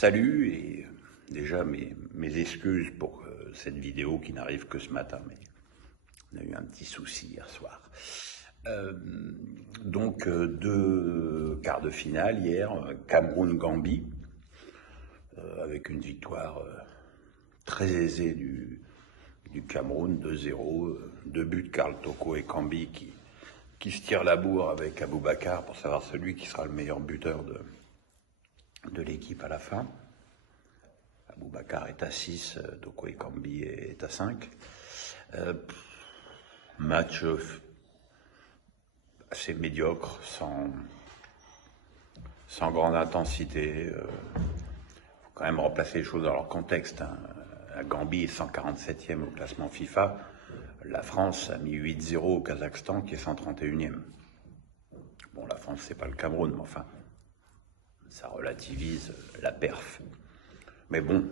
Salut et déjà mes excuses pour cette vidéo qui n'arrive que ce matin, mais on a eu un petit souci hier soir. Deux quarts de finale hier, Cameroun-Gambie, avec une victoire très aisée du Cameroun, 2-0, deux buts de Karl Toko et Kambi qui se tirent la bourre avec Aboubacar pour savoir celui qui sera le meilleur buteur de l'équipe à la fin. Aboubacar est à 6, Toko et Kambi est à 5. Match assez médiocre, sans grande intensité. Il faut quand même replacer les choses dans leur contexte. La Gambie est 147e au classement FIFA. La France a mis 8-0 au Kazakhstan qui est 131e. Bon, la France, c'est pas le Cameroun, mais enfin, ça relativise la perf. Mais bon,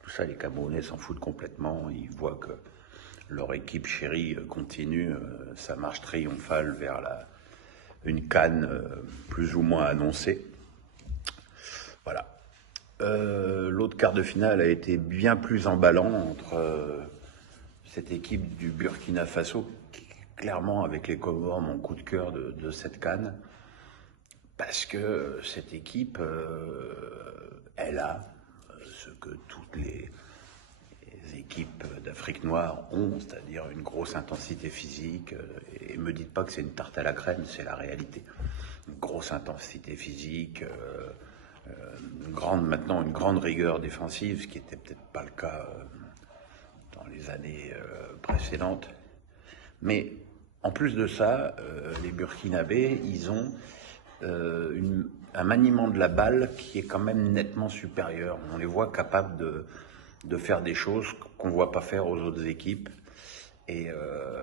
tout ça, les Camerounais s'en foutent complètement. Ils voient que leur équipe chérie continue sa marche triomphale vers une CAN plus ou moins annoncée. Voilà. L'autre quart de finale a été bien plus emballant entre cette équipe du Burkina Faso, qui clairement avec les Comores mon coup de cœur de cette CAN, parce que cette équipe, elle a ce que toutes les équipes d'Afrique noire ont, c'est-à-dire une grosse intensité physique, et me dites pas que c'est une tarte à la crème, c'est la réalité. Une grosse intensité physique, maintenant une grande rigueur défensive, ce qui n'était peut-être pas le cas dans les années précédentes. Mais en plus de ça, les Burkinabés, ils ont un maniement de la balle qui est quand même nettement supérieur. On les voit capables de faire des choses qu'on ne voit pas faire aux autres équipes. Et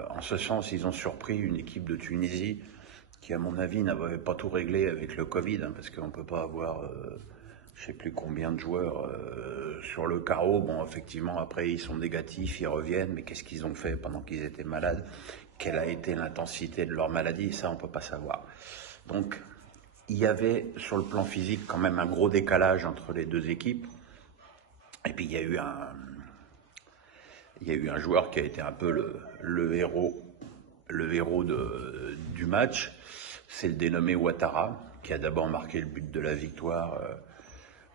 en ce sens, ils ont surpris une équipe de Tunisie qui, à mon avis, n'avait pas tout réglé avec le Covid, parce qu'on ne peut pas avoir je ne sais plus combien de joueurs sur le carreau. Bon, effectivement, après, ils sont négatifs, ils reviennent, mais qu'est-ce qu'ils ont fait pendant qu'ils étaient malades? Quelle a été l'intensité de leur maladie? Ça, on ne peut pas savoir. Donc, il y avait, sur le plan physique, quand même un gros décalage entre les deux équipes. Et puis, il y a eu un joueur qui a été un peu le héros du match. C'est le dénommé Ouattara, qui a d'abord marqué le but de la victoire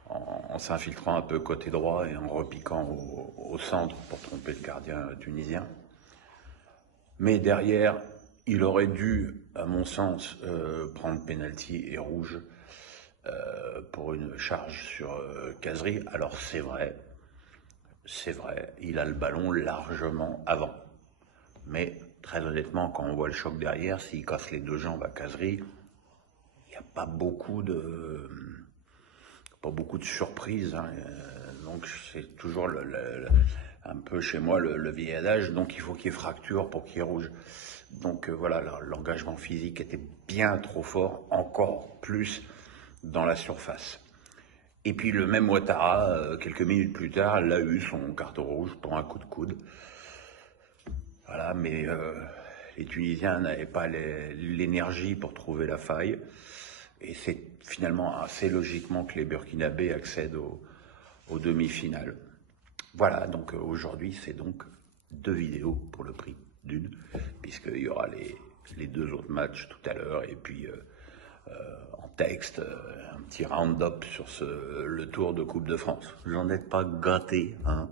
en s'infiltrant un peu côté droit et en repiquant au centre pour tromper le gardien tunisien. Mais derrière, il aurait dû, à mon sens, prendre penalty et rouge pour une charge sur Khazri. Alors c'est vrai, il a le ballon largement avant. Mais très honnêtement, quand on voit le choc derrière, s'il casse les deux jambes à Khazri, il n'y a pas beaucoup de surprises. Donc c'est toujours un peu chez moi le vieil adage, donc il faut qu'il y ait fracture pour qu'il y ait rouge. Donc voilà, l'engagement physique était bien trop fort, encore plus dans la surface. Et puis le même Ouattara, quelques minutes plus tard, l'a eu son carton rouge pour un coup de coude. Voilà, mais les Tunisiens n'avaient pas l'énergie pour trouver la faille. Et c'est finalement assez logiquement que les Burkinabés accèdent aux demi-finales. Voilà, donc aujourd'hui, c'est donc 2 vidéos pour le prix d'une, puisqu'il y aura les 2 autres matchs tout à l'heure, et puis en texte, un petit round-up sur le Tour de Coupe de France. J'en ai pas gâté, hein.